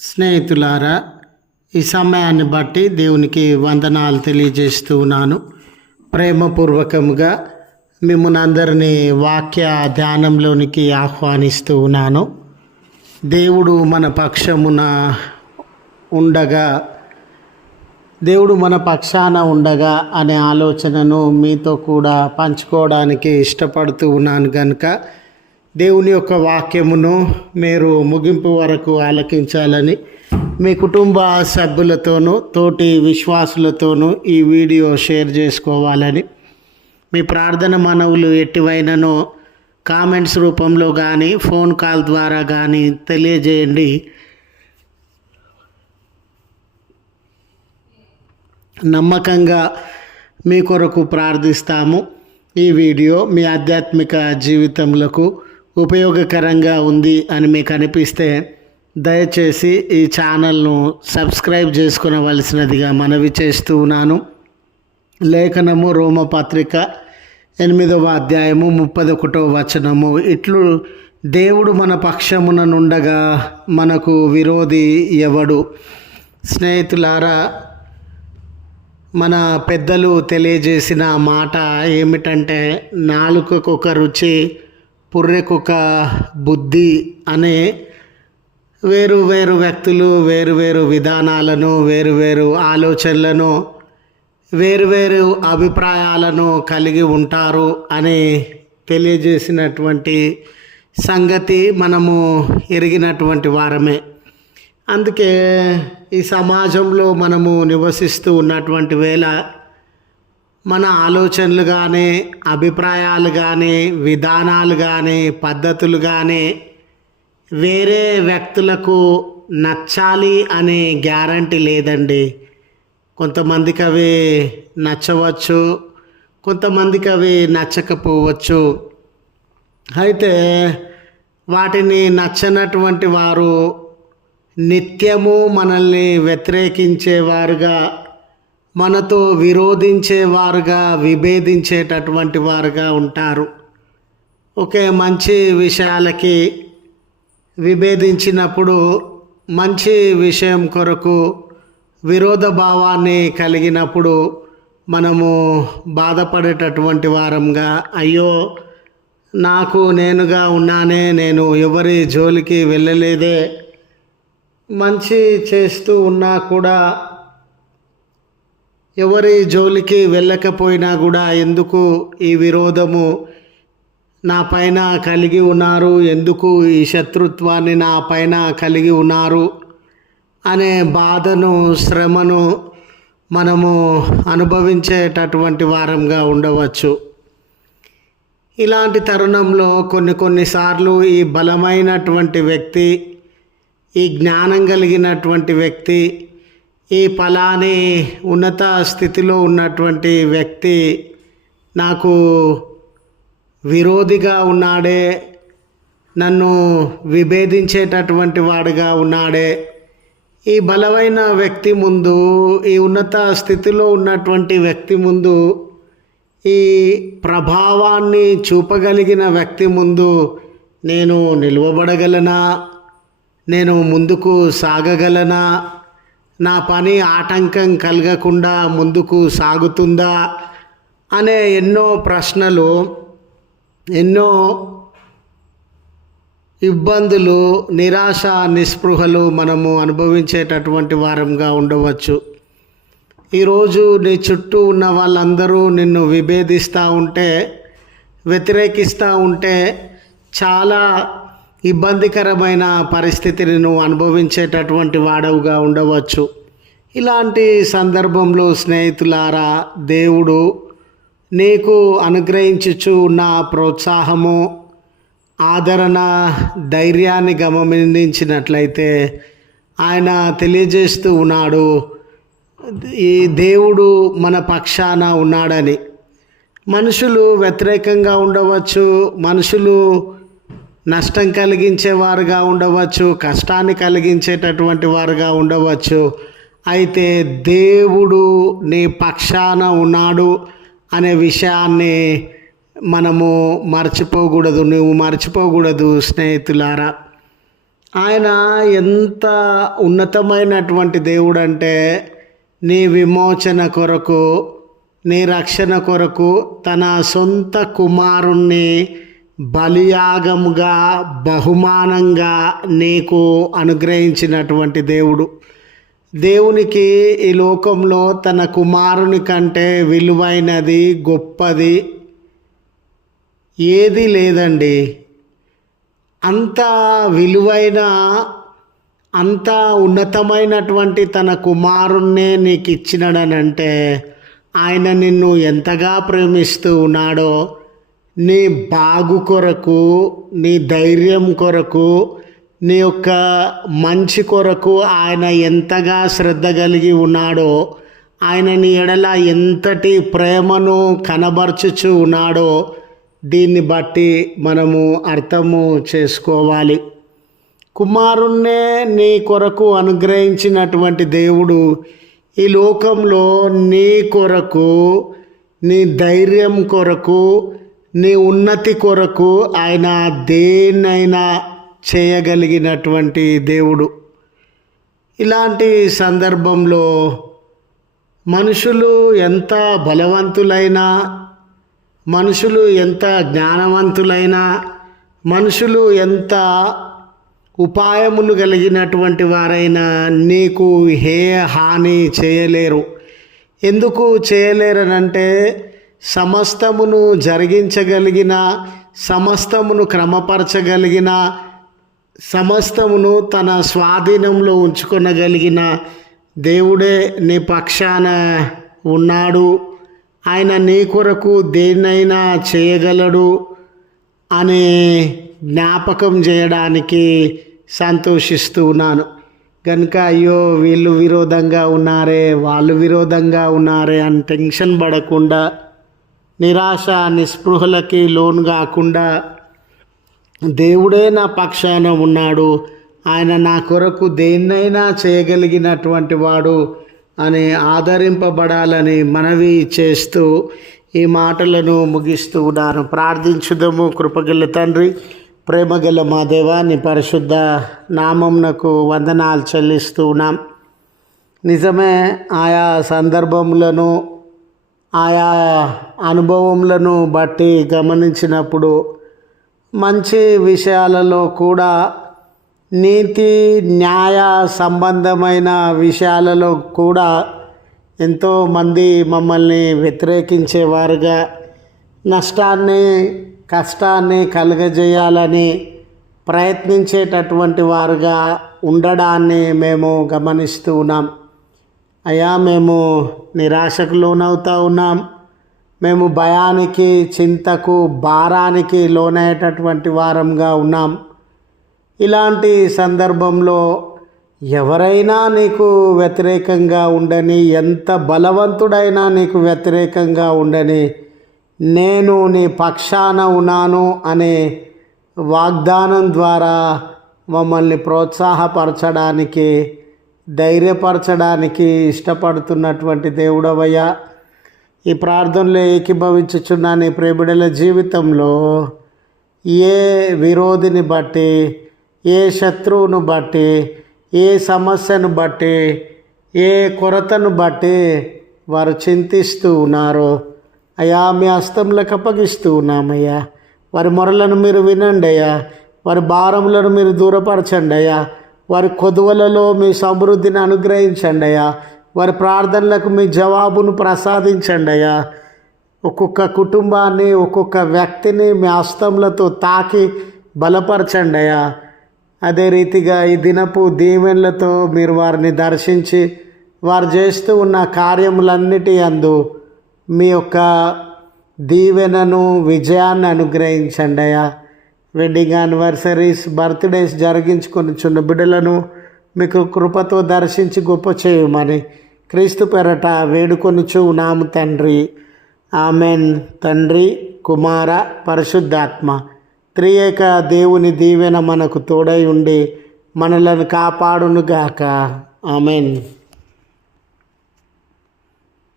స్నేహితులారా ఈ సమయాన్ని బట్టి దేవునికి వందనాలు తెలియజేస్తూ ఉన్నాను. ప్రేమపూర్వకంగా మిమ్మల్ని అందరినీ వాక్య ధ్యానంలోనికి ఆహ్వానిస్తూ ఉన్నాను. దేవుడు మన పక్షమున ఉండగా దేవుడు మన పక్షాన ఉండగా అనే ఆలోచనను మీతో కూడా పంచుకోవడానికి ఇష్టపడుతూ ఉన్నాను కనుక దేవుని యొక్క వాక్యమును మీరు ముగింపు వరకు ఆలకించాలని మీ కుటుంబ సభ్యులతోనూ తోటి విశ్వాసులతోనూ ఈ వీడియో షేర్ చేసుకోవాలని మీ ప్రార్థన మనవులు ఎట్టివైనను కామెంట్స్ రూపంలో కానీ ఫోన్ కాల్ ద్వారా కానీ తెలియజేయండి. నమ్మకంగా మీ కొరకు ప్రార్థిస్తాము ఈ వీడియో మీ ఆధ్యాత్మిక జీవితములకు ఉపయోగకరంగా ఉంది అని మీకు అనిపిస్తే దయచేసి ఈ ఛానల్ను సబ్స్క్రైబ్ చేసుకునవలసినదిగా మనవి చేస్తూ ఉన్నాను. లేఖనము రోమపత్రిక ఎనిమిదవ అధ్యాయము ముప్పదొకటో వచనము. ఇట్లు దేవుడు మన పక్షమున నుండగా మనకు విరోధి ఎవడు? స్నేహితులారా మన పెద్దలు తెలియజేసిన మాట ఏమిటంటే నాలుకకొక రుచి పుర్రెకొక బుద్ధి అనే వేరు వేరు వ్యక్తులు వేరు వేరు విధానాలను వేరు వేరు ఆలోచనలను వేరువేరు అభిప్రాయాలను కలిగి ఉంటారు అని తెలియజేసినటువంటి సంగతి మనము ఎరిగినటువంటి వారమే. అందుకే ఈ సమాజంలో మనము నివసిస్తూ ఉన్నటువంటి వేళ మన ఆలోచనలు కానీ అభిప్రాయాలు కానీ విధానాలు కానీ పద్ధతులు కానీ వేరే వ్యక్తులకు నచ్చాలి అనే గ్యారంటీ లేదండి. కొంతమందికి అవి నచ్చవచ్చు కొంతమందికి అవి నచ్చకపోవచ్చు. అయితే వాటిని నచ్చనటువంటి వారు నిత్యము మనల్ని వ్యతిరేకించేవారుగా మనతో విరోధించేవారుగా విభేదించేటటువంటి వారుగా ఉంటారు. ఒకే మంచి విషయాలకి విభేదించినప్పుడు మంచి విషయం కొరకు విరోధ భావాన్ని కలిగినప్పుడు మనము బాధపడేటటువంటి వారంగా అయ్యో నాకు నేనుగా ఉన్నానే నేను ఎవరి జోలికి వెళ్ళలేదే. మంచి చేస్తూ ఉన్నా కూడా ఎవరి జోలికి వెళ్ళకపోయినా కూడా ఎందుకు ఈ విరోధము నా పైన కలిగి ఉన్నారు? ఎందుకు ఈ శత్రుత్వాన్ని నా పైన కలిగి ఉన్నారు? అనే బాధను శ్రమను మనము అనుభవించేటటువంటి వారంగా ఉండవచ్చు. ఇలాంటి తరుణంలో కొన్ని కొన్నిసార్లు ఈ బలమైనటువంటి వ్యక్తి ఈ జ్ఞానం కలిగినటువంటి వ్యక్తి ఈ పలాని ఉన్నత స్థితిలో ఉన్నటువంటి వ్యక్తి నాకు విరోధిగా ఉన్నాడే నన్ను విభేదించేటటువంటి వాడుగా ఉన్నాడే. ఈ బలమైన వ్యక్తి ముందు ఈ ఉన్నత స్థితిలో ఉన్నటువంటి వ్యక్తి ముందు ఈ ప్రభావాన్ని చూపగలిగిన వ్యక్తి ముందు నేను నిలువబడగలనా? నేను ముందుకు సాగగలనా? నా పని ఆటంకం కలగకుండా ముందుకు సాగుతుందా? అనే ఎన్నో ప్రశ్నలు ఎన్నో ఇబ్బందులు నిరాశ నిస్పృహలు మనము అనుభవించేటటువంటి వారంగా ఉండవచ్చు. ఈరోజు నీ చుట్టూ ఉన్న వాళ్ళందరూ నిన్ను విభేదిస్తూ ఉంటే వ్యతిరేకిస్తూ ఉంటే చాలా ఇబ్బందికరమైన పరిస్థితిని నువ్వు అనుభవించేటటువంటి వాడవుగా ఉండవచ్చు. ఇలాంటి సందర్భంలో స్నేహితులారా దేవుడు నీకు అనుగ్రహించుచు ఉన్న ప్రోత్సాహము ఆదరణ ధైర్యాన్ని గమనించినట్లయితే ఆయన తెలియజేస్తూ ఉన్నాడు ఈ దేవుడు మన పక్షాన ఉన్నాడని. మనుషులు వ్యతిరేకంగా ఉండవచ్చు మనుషులు నష్టం కలిగించేవారుగా ఉండవచ్చు కష్టాన్ని కలిగించేటటువంటి వారుగా ఉండవచ్చు. అయితే దేవుడు నీ పక్షాన ఉన్నాడు అనే విషయాన్ని మనము మర్చిపోకూడదు నువ్వు మర్చిపోకూడదు స్నేహితులారా. ఆయన ఎంత ఉన్నతమైనటువంటి దేవుడు అంటే నీ విమోచన కొరకు నీ రక్షణ కొరకు తన సొంత కుమారుణ్ణి బలియాగముగా బహుమానంగా నీకు అనుగ్రహించినటువంటి దేవుడు. దేవునికి ఈ లోకంలో తన కుమారుని కంటే విలువైనది గొప్పది ఏది లేదండి. అంత విలువైన అంత ఉన్నతమైనటువంటి తన కుమారుణ్ణే నీకు ఇచ్చినాడనంటే ఆయన నిన్ను ఎంతగా ప్రేమిస్తూ ఉన్నాడో నీ బాగు కొరకు నీ ధైర్యం కొరకు నీ యొక్క మంచి కొరకు ఆయన ఎంతగా శ్రద్ధ కలిగి ఉన్నాడో ఆయన నీ ఎడల ఎంతటి ప్రేమను కనబరుచుచు ఉన్నాడో దీన్ని బట్టి మనము అర్థము చేసుకోవాలి. కుమారుణ్ణే నీ కొరకు అనుగ్రహించినటువంటి దేవుడు ఈ లోకంలో నీ కొరకు నీ ధైర్యం కొరకు నీ ఉన్నతి కొరకు ఆయన దేన్నైనా చేయగలిగినటువంటి దేవుడు. ఇలాంటి సందర్భంలో మనుషులు ఎంత బలవంతులైనా మనుషులు ఎంత జ్ఞానవంతులైనా మనుషులు ఎంత ఉపాయములు కలిగినటువంటి వారైనా నీకు హే హాని చేయలేరు. ఎందుకు చేయలేరనంటే సమస్తమును జరిగించగలిగిన సమస్తమును క్రమపరచగలిగిన సమస్తమును తన స్వాధీనంలో ఉంచుకొనగలిగిన దేవుడే నీ పక్షాన ఉన్నాడు. ఆయన నీ కొరకు దేన్నైనా చేయగలడు అనే జ్ఞాపకం చేయడానికి సంతోషిస్తూ ఉన్నాను. కనుక అయ్యో వీళ్ళు విరోధంగా ఉన్నారే వాళ్ళు విరోధంగా ఉన్నారే అని టెన్షన్ పడకుండా నిరాశ నిస్పృహలకి లోను కాకుండా దేవుడే నా పక్షాన ఉన్నాడు. ఆయన నా కొరకు దేన్నైనా చేయగలిగినటువంటి వాడు అని ఆదరింపబడాలని మనవి చేస్తూ ఈ మాటలను ముగిస్తూ ఉన్నాను. ప్రార్థించుదము కృపగల తండ్రి ప్రేమగల మా దేవాన్ని పరిశుద్ధ నామంనకు వందనాలు చెల్లిస్తూ ఉన్నాం. నిజమే ఆయా సందర్భములను ఆయా అనుభవములను బట్టి గమనించినప్పుడు మంచి విషయాలలో కూడా నీతి న్యాయ సంబంధమైన విషయాలలో కూడా ఎంతోమంది మమ్మల్ని వ్యతిరేకించేవారుగా. నష్టాన్ని కష్టాన్ని కలుగజేయాలని ప్రయత్నించేటటువంటి వారుగా ఉండడాన్ని మేము గమనిస్తూ ఉన్నాం. అయ్యా మేము నిరాశకు లోనవుతూ ఉన్నాం. మేము భయానికి చింతకు భారానికి లోనయ్యేటటువంటి వారంగా ఉన్నాం. ఇలాంటి సందర్భంలో ఎవరైనా నీకు వ్యతిరేకంగా ఉండని ఎంత బలవంతుడైనా నీకు వ్యతిరేకంగా ఉండని నేను నీ పక్షాన ఉన్నాను అనే వాగ్దానం ద్వారా మమ్మల్ని ప్రోత్సాహపరచడానికి ధైర్యపరచడానికి ఇష్టపడుతున్నటువంటి దేవుడవయ్యా ఈ ప్రార్థనలో ఏకీభవించుచున్న నీ ప్రేమిడల జీవితంలో ఏ విరోధిని బట్టి ఏ శత్రువును బట్టి ఏ సమస్యను బట్టి ఏ కొరతను బట్టి వారు చింతిస్తూ ఉన్నారో అయ్యా మీ హస్తంలోకి అప్పగిస్తూ ఉన్నామయ్యా. వారి మొరలను మీరు వినండి అయ్యా. వారి భారములను మీరు దూరపరచండి అయ్యా. వారి కొదువలలో మీ సమృద్ధిని అనుగ్రహించండి అయ్యా. వారి ప్రార్థనలకు మీ జవాబును ప్రసాదించండి అయ్యా. ఒక్కొక్క కుటుంబాన్ని ఒక్కొక్క వ్యక్తిని మీ హస్తములతో తాకి బలపరచండి అయ్యా. అదే రీతిగా ఈ దినపు దీవెనలతో మీరు వారిని దర్శించి వారు చేస్తూ ఉన్న కార్యములన్నిటి అందు మీ యొక్క దీవెనను విజయాన్ని అనుగ్రహించండి అయ్యా. వెడ్డింగ్ యానివర్సరీస్ బర్త్డేస్ జరిగించుకొని చున్న బిడ్డలను మీకు కృపతో దర్శించి గొప్ప చేయమని క్రీస్తు పెరట వేడుకొనుచు నాము తండ్రి. ఆమెన్. తండ్రి కుమార పరిశుద్ధాత్మ త్రియేక దేవుని దీవెన మనకు తోడై ఉండి మనలను కాపాడునుగాక. ఆమెన్.